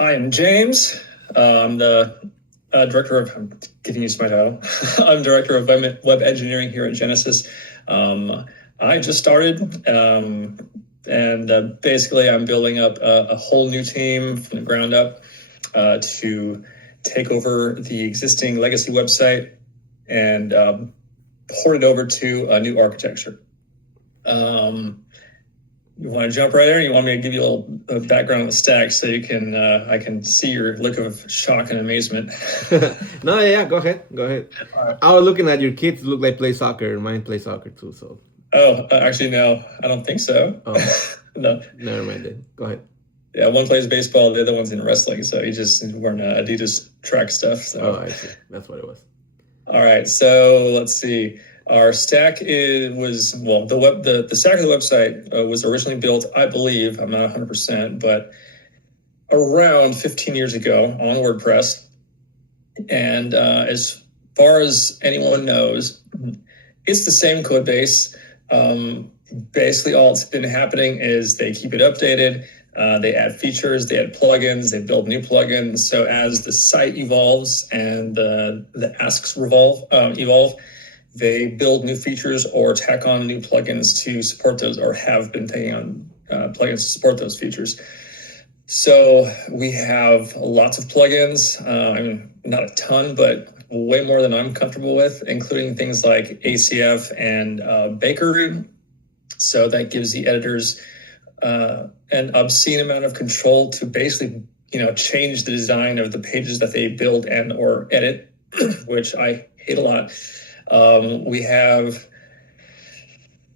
I am James. I'm the director of, I'm getting used to my title. I'm director of web engineering here at Genesis. I just started, and basically I'm building up a whole new team from the ground up to take over the existing legacy website and port it over to a new architecture. You want to jump right there? You want me to give you a little background on the stack so you can I can see your look of shock and amazement. No, yeah, go ahead, go ahead. I was looking at your kids. Look like play soccer. Mine play soccer too. So. Oh, actually, no, I don't think so. Oh, no. Never mind then. Go ahead. Yeah, one plays baseball, the other one's in wrestling. So he just wearing Adidas track stuff. So. Oh, I see. That's what it was. All right, so let's see. Our stack was the stack of the website was originally built, I believe, I'm not 100%, but around 15 years ago on WordPress. And as far as anyone knows, it's the same code base. Basically, all that's been happening is they keep it updated. They add features, they add plugins, they build new plugins. So as the site evolves and the asks evolve, they build new features or tack on new plugins to support those, or have been taking on plugins to support those features. So we have lots of plugins. I mean, not a ton, but way more than I'm comfortable with, including things like ACF and Bakery. So that gives the editors an obscene amount of control to basically, change the design of the pages that they build and or edit, which I hate a lot. We have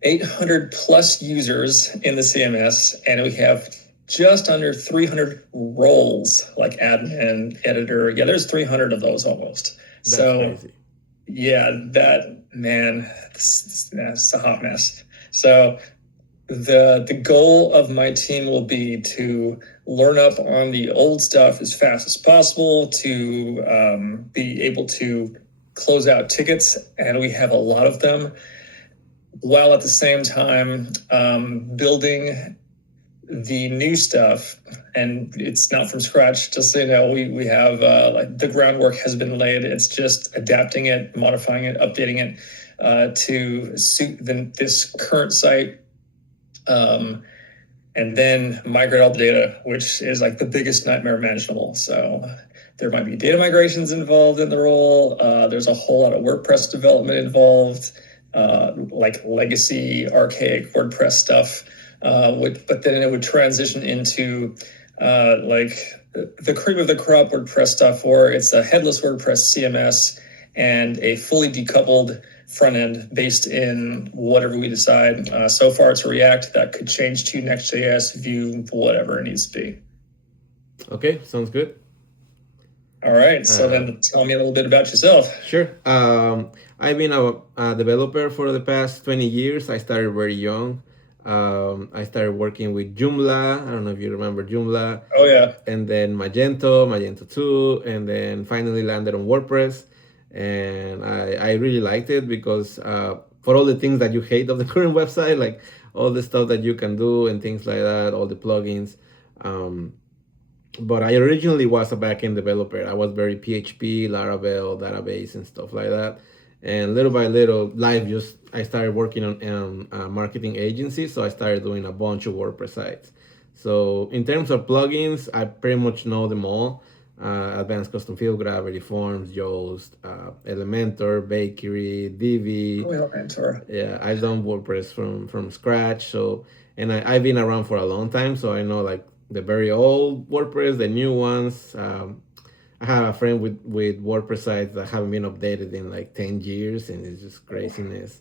800 plus users in the CMS, and we have just under 300 roles, like admin, editor. Yeah, there's 300 of those almost. That's crazy. Yeah, that's a hot mess. So the goal of my team will be to learn up on the old stuff as fast as possible, to be able to close out tickets, and we have a lot of them, while at the same time building the new stuff. And it's not from scratch, just so you know. We have like the groundwork has been laid. It's just adapting it, modifying it, updating it to suit this current site, and then migrate all the data, which is like the biggest nightmare imaginable. So there might be data migrations involved in the role. There's a whole lot of WordPress development involved, like legacy, archaic WordPress stuff. But then it would transition into like the cream of the crop WordPress stuff, or it's a headless WordPress CMS and a fully decoupled front end based in whatever we decide. So far it's React. That could change to Next.js, Vue, whatever it needs to be. Okay, sounds good. All right, so then tell me a little bit about yourself. Sure. I've been a developer for the past 20 years. I started very young. I started working with Joomla. I don't know if you remember Joomla. Oh, yeah. And then Magento 2, and then finally landed on WordPress. And I really liked it because for all the things that you hate of the current website, like all the stuff that you can do and things like that, all the plugins. But I originally was a backend developer. I was very PHP, Laravel, database, and stuff like that. And little by little, I started working on a marketing agency, so I started doing a bunch of WordPress sites. So in terms of plugins, I pretty much know them all. Advanced Custom Field, Gravity Forms, Yoast, Elementor, Bakery, Divi. Oh, Elementor. Yeah, I've done WordPress from scratch. So, and I've been around for a long time, so I know like the very old WordPress, the new ones. I have a friend with WordPress sites that haven't been updated in like 10 years, and it's just craziness.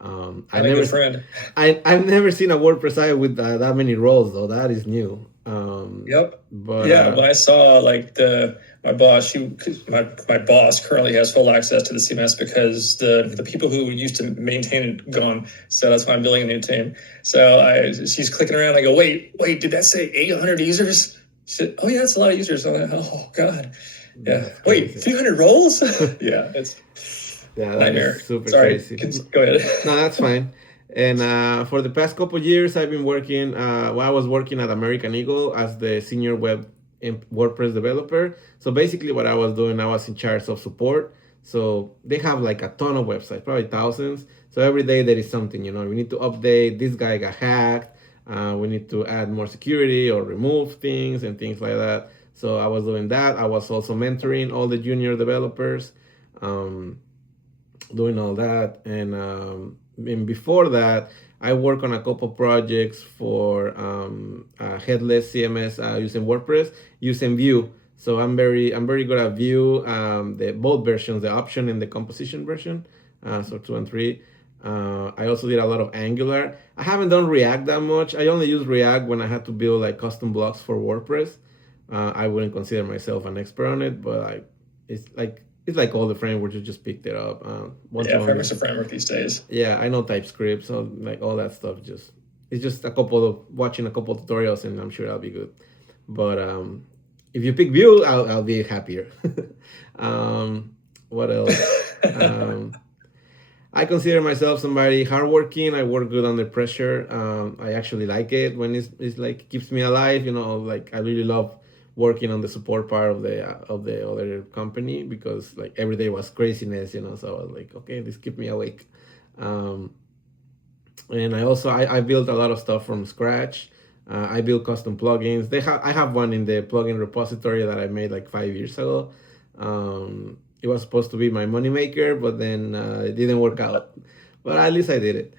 I've never friend. I've never seen a WordPress site with that many roles, though. That is new. Yep. But I saw like my boss currently has full access to the CMS because the people who used to maintain it gone. So that's why I'm building a new team. So she's clicking around. I go, wait, did that say 800 users? She said, oh yeah, that's a lot of users. I'm like, oh God. Yeah. Wait, 300 roles? Yeah, nightmare. Super crazy. Go ahead. No, that's fine. And for the past couple of years, I've been working. I was working at American Eagle as the senior web WordPress developer. So basically, what I was doing, I was in charge of support. So they have like a ton of websites, probably thousands. So every day there is something, we need to update. This guy got hacked. We need to add more security or remove things and things like that. So I was doing that. I was also mentoring all the junior developers, um, doing all that. And before that, I work on a couple projects for headless CMS using WordPress, using Vue. So I'm very good at Vue, the both versions, the option and the composition version, so 2 and 3. I also did a lot of Angular. I haven't done React that much. I only use React when I had to build like custom blocks for WordPress. I wouldn't consider myself an expert on it, but it's like all the frameworks, you just picked it up. Once Yeah, framework's a framework these days. Yeah, I know TypeScript, so like all that stuff. It's just watching a couple of tutorials, and I'm sure I'll be good. But if you pick Vue, I'll be happier. What else? I consider myself somebody hardworking. I work good under pressure. I actually like it when it's like keeps me alive. Like I really love working on the support part of the other company, because like every day was craziness. So I was like, okay, this keep me awake. And I built a lot of stuff from scratch. I built custom plugins. I have one in the plugin repository that I made like 5 years ago. It was supposed to be my moneymaker, but then it didn't work out. But at least I did it.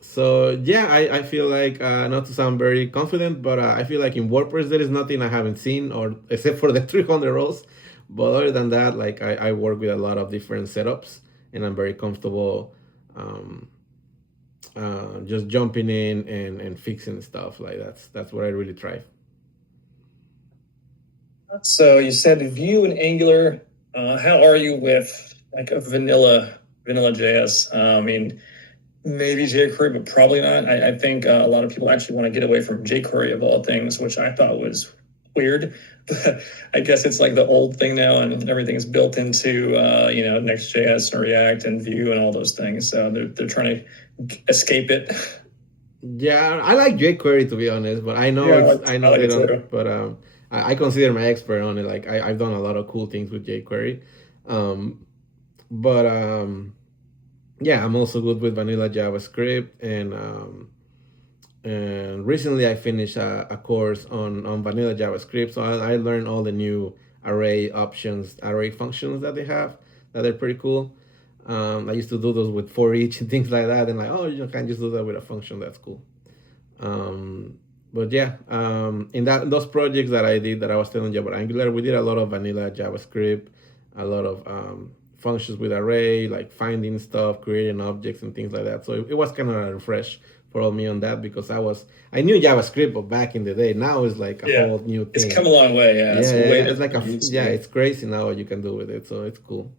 So yeah, I feel like, not to sound very confident, but I feel like in WordPress there is nothing I haven't seen, or except for the 300 rows. But other than that, like I work with a lot of different setups, and I'm very comfortable just jumping in and fixing stuff. Like that's where I really thrive. So you said Vue and Angular. How are you with like a vanilla JS? I mean, maybe jQuery, but probably not. I think a lot of people actually want to get away from jQuery of all things, which I thought was weird. But I guess it's like the old thing now, and everything's built into Next.js and React and Vue and all those things. So they're trying to escape it. Yeah, I like jQuery, to be honest, but I know Yeah, I know I they like it too. don't. But I consider my expert on it. Like I've done a lot of cool things with jQuery. But yeah, I'm also good with vanilla JavaScript, and recently I finished a course on vanilla JavaScript. So I learned all the new array options, array functions that they have, that are pretty cool. I used to do those with for each and things like that, and like, oh, you can just do that with a function. That's cool. But yeah, in those projects that I did, that I was telling you about Angular, we did a lot of vanilla JavaScript, a lot of functions with array, like finding stuff, creating objects, and things like that. So it was kind of a refresh for me on that, because I knew JavaScript, but back in the day. Now it's like a Yeah, whole new thing. it's come a long way. Yeah, it's way It's like different than it used to be. it's crazy now what you can do with it. So it's cool.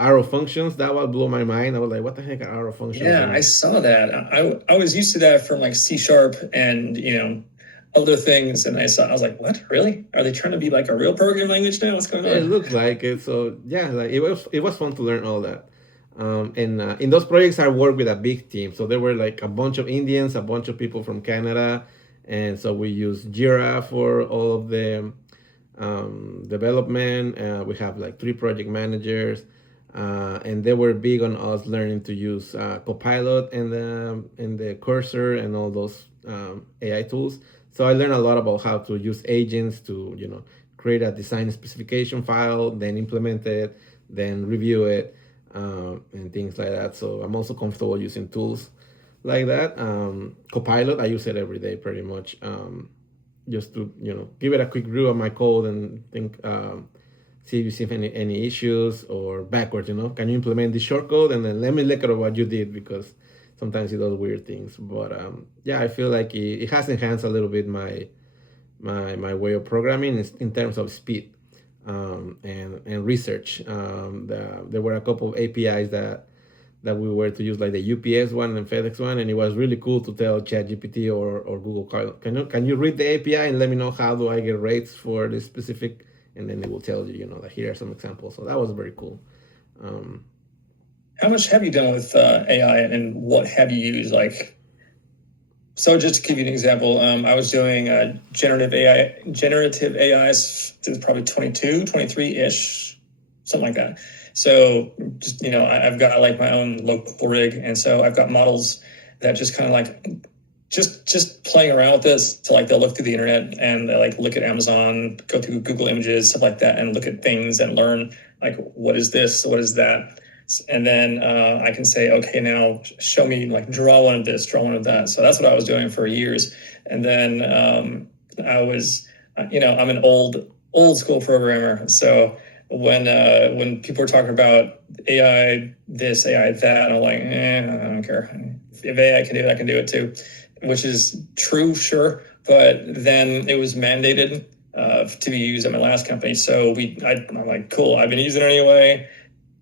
Arrow functions, that would blow my mind. I was like, what the heck are arrow functions? Yeah, I saw that. I was used to that from like C# and other things, and I was like, what? Really? Are they trying to be like a real programming language now? What's going It on? looks like it. So yeah, like it was fun to learn all that. And in those projects, I worked with a big team. So there were like a bunch of Indians, a bunch of people from Canada, and so we use Jira for all of the development. We have like 3 project managers, and they were big on us learning to use Copilot and the Cursor and all those AI tools. So I learned a lot about how to use agents to create a design specification file, then implement it, then review it, and things like that. So I'm also comfortable using tools like that. Copilot, I use it every day pretty much, just to give it a quick review of my code and see if you see any issues, or backwards. Can you implement this shortcode, and then let me look at what you did, because sometimes it does weird things. But yeah, I feel like it has enhanced a little bit my way of programming in terms of speed, and research. There were a couple of APIs that we were to use, like the UPS one and FedEx one, and it was really cool to tell ChatGPT or Google, can you read the API and let me know how do I get rates for this specific, and then it will tell you, like here are some examples. So that was very cool. How much have you done with AI, and what have you used? Like So just to give you an example, I was doing generative AI since probably 22, 23-ish, something like that. So just, I've got like my own local rig. And so I've got models that just kind of like just playing around with this. So like they'll look through the internet and they like look at Amazon, go through Google Images, stuff like that, and look at things and learn like, what is this? What is that? And then I can say, okay, now show me, like, draw one of this, draw one of that. So that's what I was doing for years. And then I was, I'm an old school programmer. So when people were talking about AI this, AI that, I'm like, I don't care. If AI can do it, I can do it too, which is true, sure. But then it was mandated to be used at my last company. So I'm like, cool, I've been using it anyway.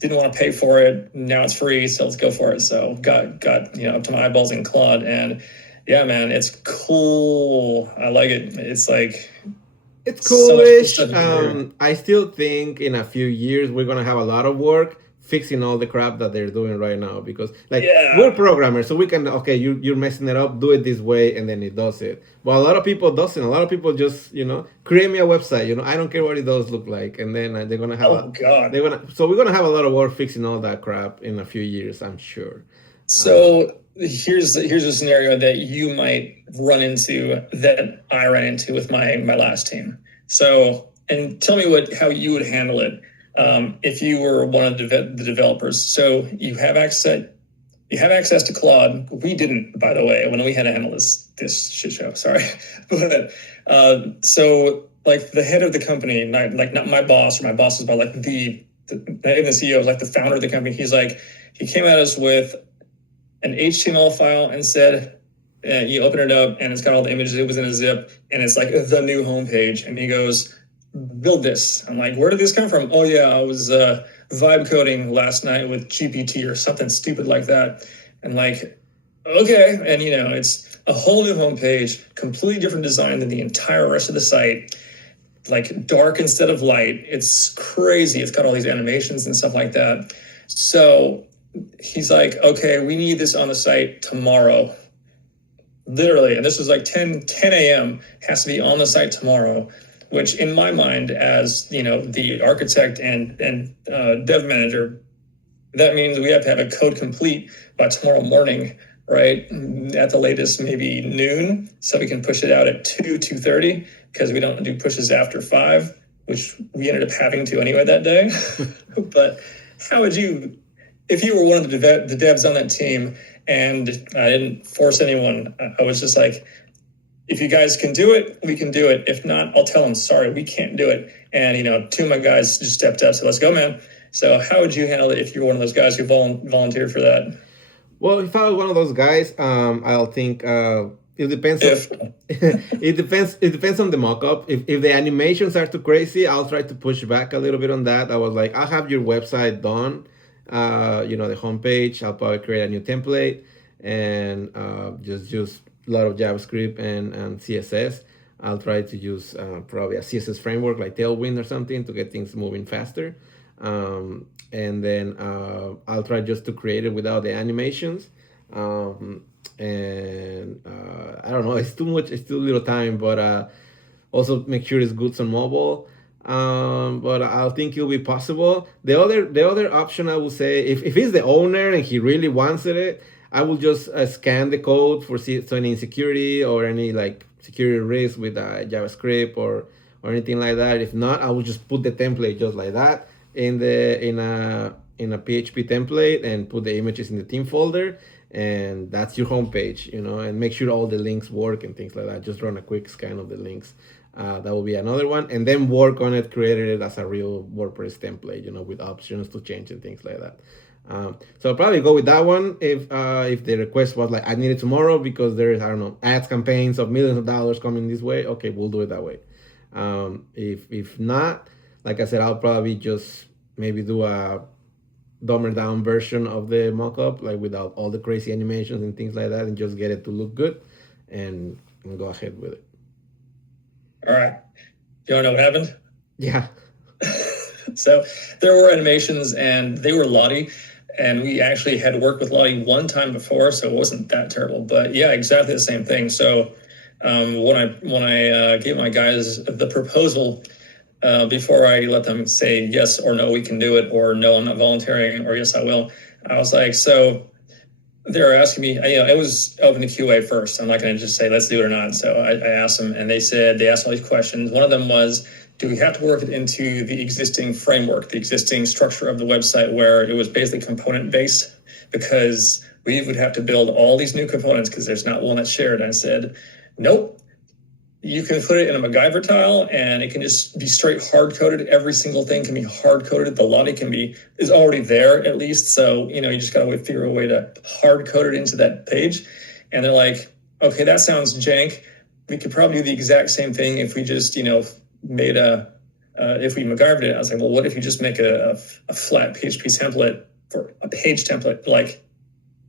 Didn't want to pay for it. Now it's free, so let's go for it. So got up to my eyeballs in Claude, and yeah, man, it's cool. I like it. It's like It's so much cool coolish. stuff in here. I still think in a few years we're gonna have a lot of work fixing all the crap that they're doing right now, because like we're Yeah. programmers, so we can, okay, you're messing it up, do it this way, and then it does it. But a lot of people doesn't. A lot of people just create me a website. I don't care what it does look like, and then they're gonna have Oh God. so we're gonna have a lot of work fixing all that crap in a few years, I'm sure. So here's a scenario that you might run into that I ran into with my last team. So, and tell me how you would handle it if you were one of the developers. So you have access to Claude. We didn't, by the way, when we had to handle this shit show. Sorry, but so like the head of the company, not my boss or my boss's boss, like the CEO, like the founder of the company. He came at us with an HTML file and said, you open it up and it's got all the images. It was in a zip and it's like the new homepage. And he goes, build this. I'm like, where did this come from? Oh yeah, I was vibe coding last night with GPT or something stupid like that. And like, okay. And it's a whole new homepage, completely different design than the entire rest of the site, like dark instead of light. It's crazy. It's got all these animations and stuff like that. So he's like, okay, we need this on the site tomorrow. Literally, and this was like 10 a.m. has to be on the site tomorrow, which in my mind, as the architect and dev manager, that means we have to have a code complete by tomorrow morning, right? At the latest, maybe noon, so we can push it out at 2:30, because we don't do pushes after 5, which we ended up having to anyway that day. But how would you, if you were one of the devs on that team, and I didn't force anyone, I was just like, if you guys can do it, we can do it. If not, I'll tell them, sorry, we can't do it. And, two of my guys just stepped up, so let's go, man. So how would you handle it if you were one of those guys who volunteered for that? Well, if I was one of those guys, I'll think it depends. If It depends. It depends on the mock-up. If the animations are too crazy, I'll try to push back a little bit on that. I was like, I'll have your website done. The homepage. I'll probably create a new template and just use a lot of JavaScript and CSS. I'll try to use probably a CSS framework like Tailwind or something to get things moving faster. And then I'll try just to create it without the animations. And I don't know, it's too much, it's too little time, but also make sure it's good on mobile. But I think it'll be possible. The other option I would say, if he's the owner and he really wants it, I will just scan the code for so any insecurity or any like security risk with JavaScript or anything like that. If not, I will just put the template just like that in a PHP template and put the images in the theme folder, and that's your homepage, and make sure all the links work and things like that. Just run a quick scan of the links. That will be another one, and then work on it, creating it as a real WordPress template, with options to change and things like that. So I'll probably go with that one if the request was like I need it tomorrow because there's, I don't know, ads campaigns of millions of dollars coming this way. Okay, we'll do it that way. If not, like I said, I'll probably just maybe do a dumber down version of the mockup, like without all the crazy animations and things like that, and just get it to look good and go ahead with it. All right. You want to know what happened? Yeah. So there were animations and they were Lottie. and we actually had worked with Lottie one time before, so it wasn't that terrible. But yeah, exactly the same thing. So when I gave my guys the proposal, before I let them say yes or no, we can do it, or no, I'm not volunteering, or yes, I will, I was like, so they're asking me, it was open to QA first. I'm not going to just say, let's do it or not. So I asked them, and they asked all these questions. One of them was, do we have to work it into the existing framework, the existing structure of the website, where it was basically component based? Because we would have to build all these new components because there's not one that's shared. And I said, nope. You can put it in a MacGyver tile, and it can just be straight hard coded. Every single thing can be hard coded. The Lottie is already there at least. So, you just got to figure a way to hard code it into that page. And they're like, okay, that sounds jank. We could probably do the exact same thing if we just, made if we MacGyvered it. I was like, well, what if you just make a flat PHP template for a page template? Like,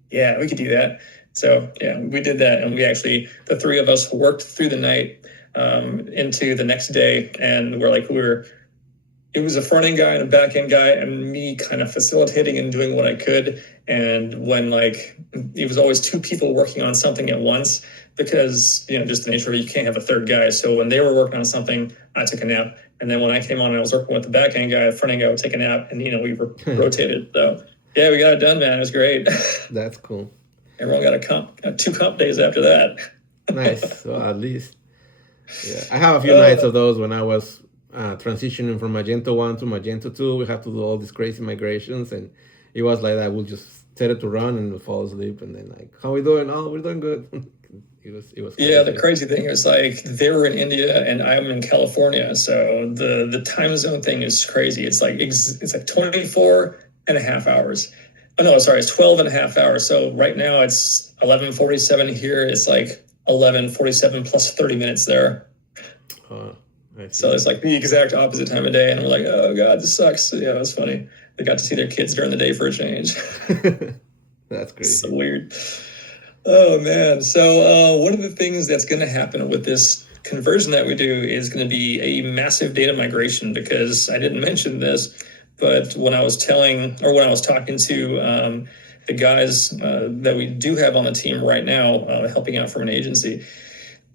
yeah, we could do that. So yeah, we did that, and the three of us worked through the night into the next day, and it was a front end guy and a back end guy, and me kind of facilitating and doing what I could. And when it was always two people working on something at once, because just the nature of it, you can't have a third guy. So when they were working on something, I took a nap, and then when I came on, I was working with the back end guy. The front end guy would take a nap, and we were rotated. So yeah, we got it done, man. It was great. That's cool. Everyone got 2 comp days after that. Nice. So at least, yeah, I have a few nights of those when I was transitioning from Magento 1 to Magento 2. We have to do all these crazy migrations, and it was like that. We'll just set it to run and we'll fall asleep, and then how we doing? Oh, we're doing good. It was crazy. Yeah, the crazy thing is they were in India and I'm in California, so the time zone thing is crazy. It's like 24 and a half hours. Oh, no, sorry, it's 12 and a half hours. So right now it's 11:47 here. It's like 11:47 plus 30 minutes there. So it's like the exact opposite time of day. And we're like, oh God, this sucks. Yeah, it was funny. They got to see their kids during the day for a change. That's crazy. So weird. Oh man. So one of the things that's going to happen with this conversion that we do is going to be a massive data migration, because I didn't mention this, but when I was talking to the guys that we do have on the team right now, helping out from an agency,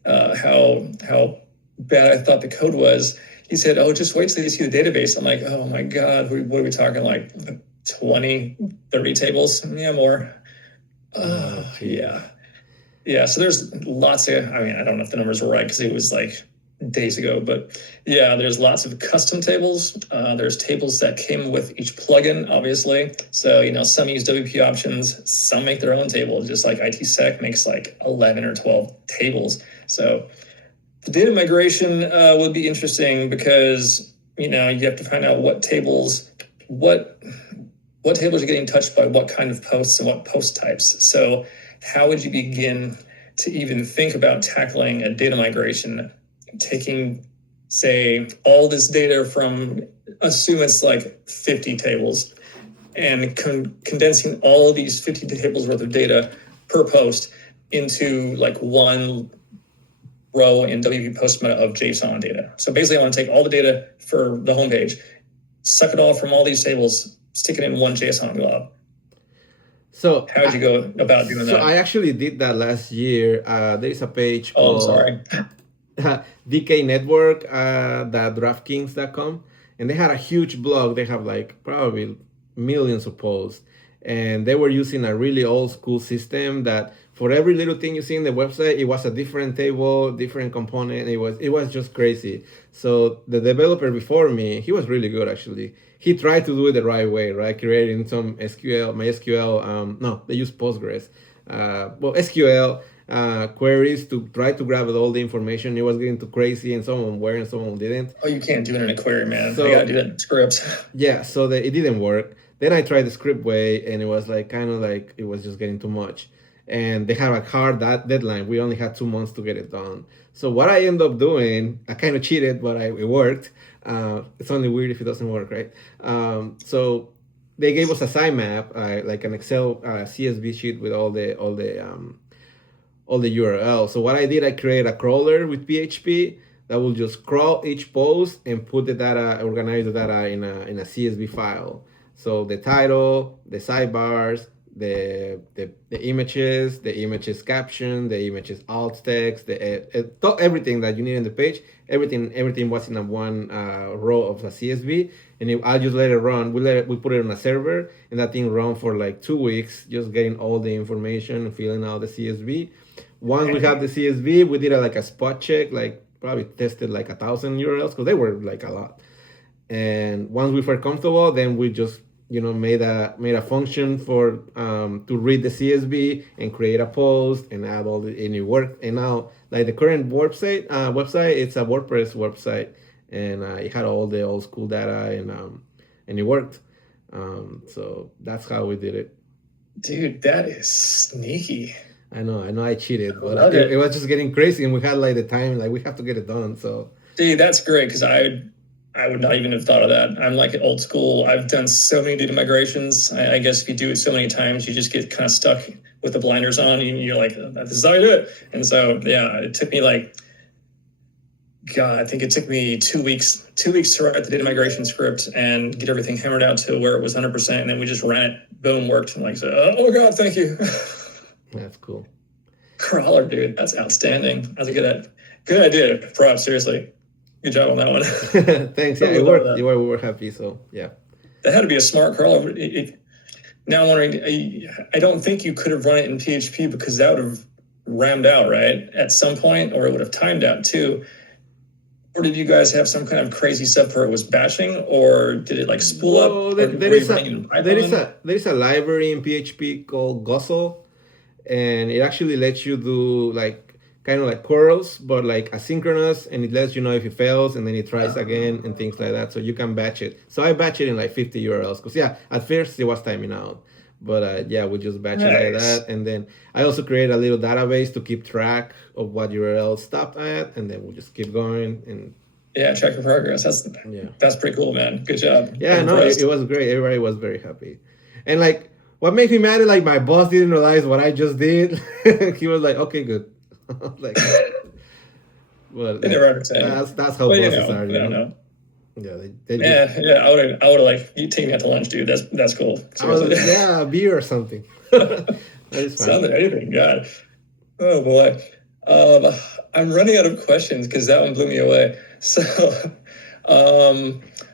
how bad I thought the code was, he said, oh, just wait till you see the database. I'm like, oh my God, what are we talking, like 20, 30 tables? Yeah, more. Yeah. So there's lots of, I don't know if the numbers were right because it was like days ago, but yeah, there's lots of custom tables. There's tables that came with each plugin, obviously. So, some use WP options, some make their own table, just like ITsec makes like 11 or 12 tables. So the data migration would be interesting because, you have to find out what tables are getting touched by what kind of posts and what post types. So how would you begin to even think about tackling a data migration, taking, say, all this data from, assume it's like 50 tables, and condensing all of these 50 tables worth of data per post into like one row in WP Postman of JSON data. So basically I want to take all the data for the homepage, suck it all from all these tables, stick it in one JSON blob. So how would you go about doing that? So I actually did that last year. There is a page called DK Network, DraftKings.com, and they had a huge blog. They have like probably millions of posts, and they were using a really old school system that for every little thing you see in the website, it was a different table, different component. It was just crazy. So the developer before me, he was really good actually. He tried to do it the right way, right? Creating some MySQL, no, they use Postgres. SQL queries to try to grab all the information. It was getting too crazy, and someone were and someone didn't. Oh, you can't do it in a query, man. So, you gotta do it in scripts. Yeah, so it didn't work. Then I tried the script way, and it was like kind of like it was just getting too much. And they had a hard deadline. We only had 2 months to get it done. So what I ended up doing, I kind of cheated, but it worked. It's only weird if it doesn't work, right? So they gave us a sitemap, like an Excel CSV sheet with all the URLs. So what I did, I created a crawler with PHP that will just crawl each post and put the data, organize the data in a CSV file. So the title, the sidebars, the images caption, the images alt text, everything that you need in the page, everything was in a one row of a CSV, and I just let it run. We put it on a server, and that thing run for like 2 weeks, just getting all the information, filling out the CSV. Once we have the CSV, we did like a spot check, like probably tested like 1,000 URLs because they were like a lot. And once we were comfortable, then we just made a function for to read the CSV and create a post and add all the and it worked. And now like the current website, it's a WordPress website, and it had all the old school data, and it worked. So that's how we did it. Dude, that is sneaky. I know I cheated, but love it it. was just getting crazy, and we had like the time, like we have to get it done. So Dude, that's great because I would not even have thought of that. I'm like old school. I've done so many data migrations. I guess if you do it so many times, you just get kind of stuck with the blinders on, and you're like, this is how I do it. And so, yeah, it took me like, God, I think it took me 2 weeks to write the data migration script and get everything hammered out to where it was 100%. And then we just ran it, boom, worked. And like, so, oh God, thank you. that's cool. Crawler, dude, that's outstanding. That's a good idea. Props, seriously. Good job on that one. Thanks. Yeah, it worked. We were happy. So yeah. That had to be a smart crawler. Now I'm wondering, I don't think you could have run it in PHP because that would have rammed out, right? At some point, or it would have timed out too. Or did you guys have some kind of crazy stuff where it was batching, or did it like spool up? There is a library in PHP called Guzzle, and it actually lets you do like kind of like curls, but like asynchronous, and it lets you know if it fails, and then it tries again and things like that. So you can batch it. So I batch it in like 50 URLs because at first it was timing out, but we just batch it like that, and then I also create a little database to keep track of what URL stopped at, and then we'll just keep going and. Yeah, track your progress. That's pretty cool, man. Good job. Yeah, no, it was great. Everybody was very happy, and like what makes me mad is like my boss didn't realize what I just did. He was like, "Okay, good." Like, well, they never understand. That's how bosses are. You know? Yeah, I would have like you take me out to lunch, dude. That's cool. Beer or something. That is fine. Something, anything. God. Oh boy. I'm running out of questions because that one blew me away. So,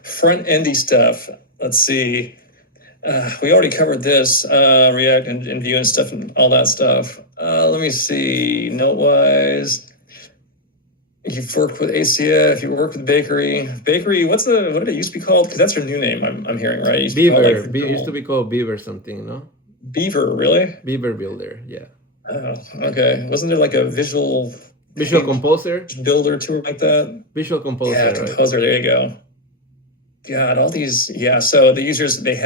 front-endy stuff. Let's see. We already covered this, React and Vue and stuff and all that stuff. Let me see. Note-wise, you've worked with ACF. You worked with Bakery. Bakery. What did it used to be called? Because that's your new name. I'm hearing, right? It used to be called Beaver something, no? Beaver, really? Beaver Builder, yeah. Oh, okay. Wasn't there like a visual composer builder tool like that? Visual Composer. Yeah, Composer. Right? There you go. God, all these. Yeah. So the users, the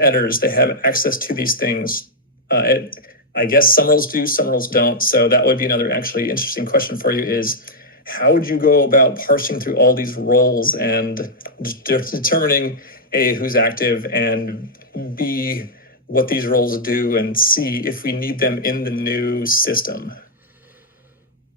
editors, they have access to these things. I guess some roles do, some roles don't. So that would be another actually interesting question for you is how would you go about parsing through all these roles and determining A, who's active, and B, what these roles do, and C, if we need them in the new system?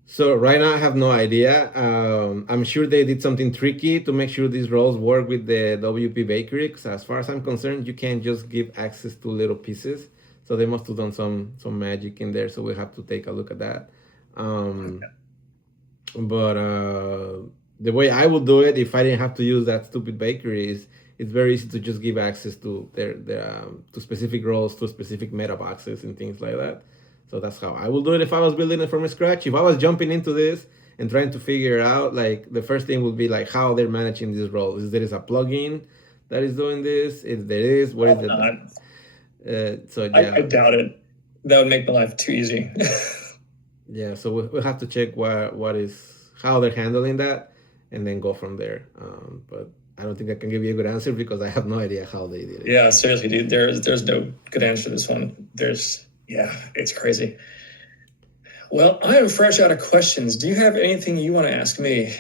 So right now I have no idea. I'm sure they did something tricky to make sure these roles work with the WP Bakery. Because as far as I'm concerned, you can't just give access to little pieces. So they must have done some magic in there. So we have to take a look at that. But the way I would do it, if I didn't have to use that stupid bakery, is it's very easy to just give access to their to specific roles, to specific meta boxes and things like that. So that's how I will do it if I was building it from scratch. If I was jumping into this and trying to figure out, like, the first thing would be like how they're managing these roles. Is there a plugin that is doing this? If there is, what is it? I doubt it. That would make my life too easy. Yeah, so we'll have to check how they're handling that, and then go from there. But I don't think I can give you a good answer because I have no idea how they did it. Yeah, seriously, dude. There's no good answer to this one. It's crazy. Well, I am fresh out of questions. Do you have anything you want to ask me?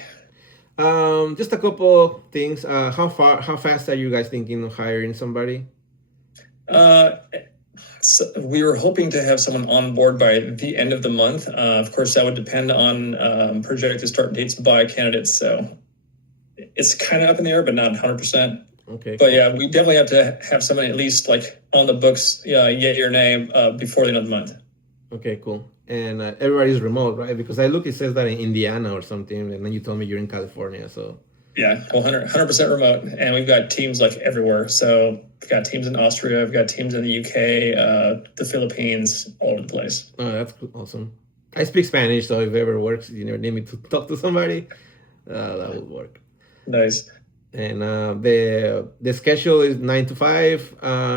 Just a couple things. How fast are you guys thinking of hiring somebody? So we were hoping to have someone on board by the end of the month. Of course, that would depend on projected start dates by candidates. So it's kind of up in the air, but not 100%. Okay, But cool. yeah, we definitely have to have somebody at least like on the books, yay your name before the end of the month. Okay, cool. And everybody's remote, right? Because I look, it says that in Indiana or something, and then you told me you're in California. So Yeah, well, 100% remote, and we've got teams like everywhere. So we've got teams in Austria, we've got teams in the UK, the Philippines, all over the place. that's awesome. I speak Spanish, so if it ever works, you know, need me to talk to somebody, that would work. Nice. And the schedule is 9 to 5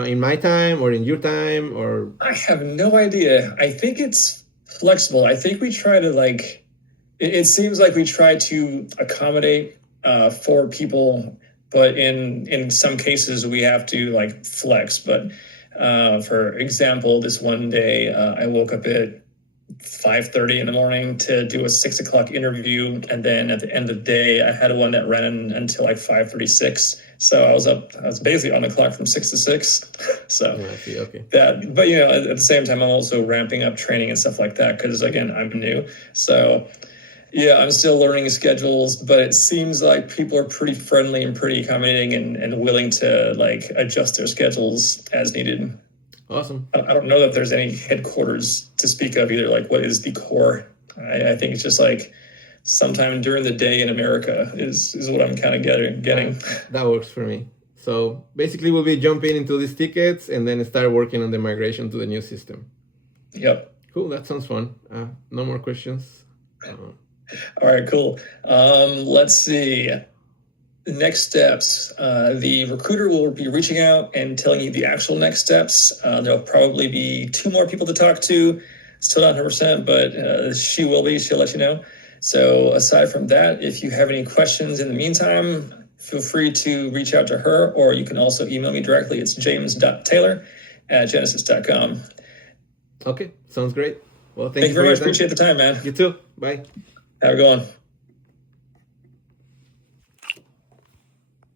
in my time or in your time or I have no idea. I think it's flexible. I think we try to like. It seems like we try to accommodate for people, but in some cases we have to like flex. But for example, this one day I woke up at 5:30 in the morning to do a 6 o'clock interview, and then at the end of the day I had one that ran until like 5:36. So I was basically on the clock from 6 to 6. So I see. Okay. that, but you know, at the same time I'm also ramping up training and stuff like that because again I'm new. So yeah, I'm still learning schedules, but it seems like people are pretty friendly and pretty accommodating and willing to like adjust their schedules as needed. Awesome. I don't know that there's any headquarters to speak of either. Like, what is the core? I think it's just like sometime during the day in America is what I'm kind of getting. That works for me. So basically, we'll be jumping into these tickets and then start working on the migration to the new system. Yep. Cool. That sounds fun. No more questions. All right, cool. Let's see. Next steps. The recruiter will be reaching out and telling you the actual next steps. There'll probably be 2 more people to talk to. Still not 100%, but she will be. She'll let you know. So aside from that, if you have any questions in the meantime, feel free to reach out to her, or you can also email me directly. It's james.taylor@genesis.com. Okay. Sounds great. Well, Thank you very much. Appreciate the time, man. You too. Bye. Have a good one.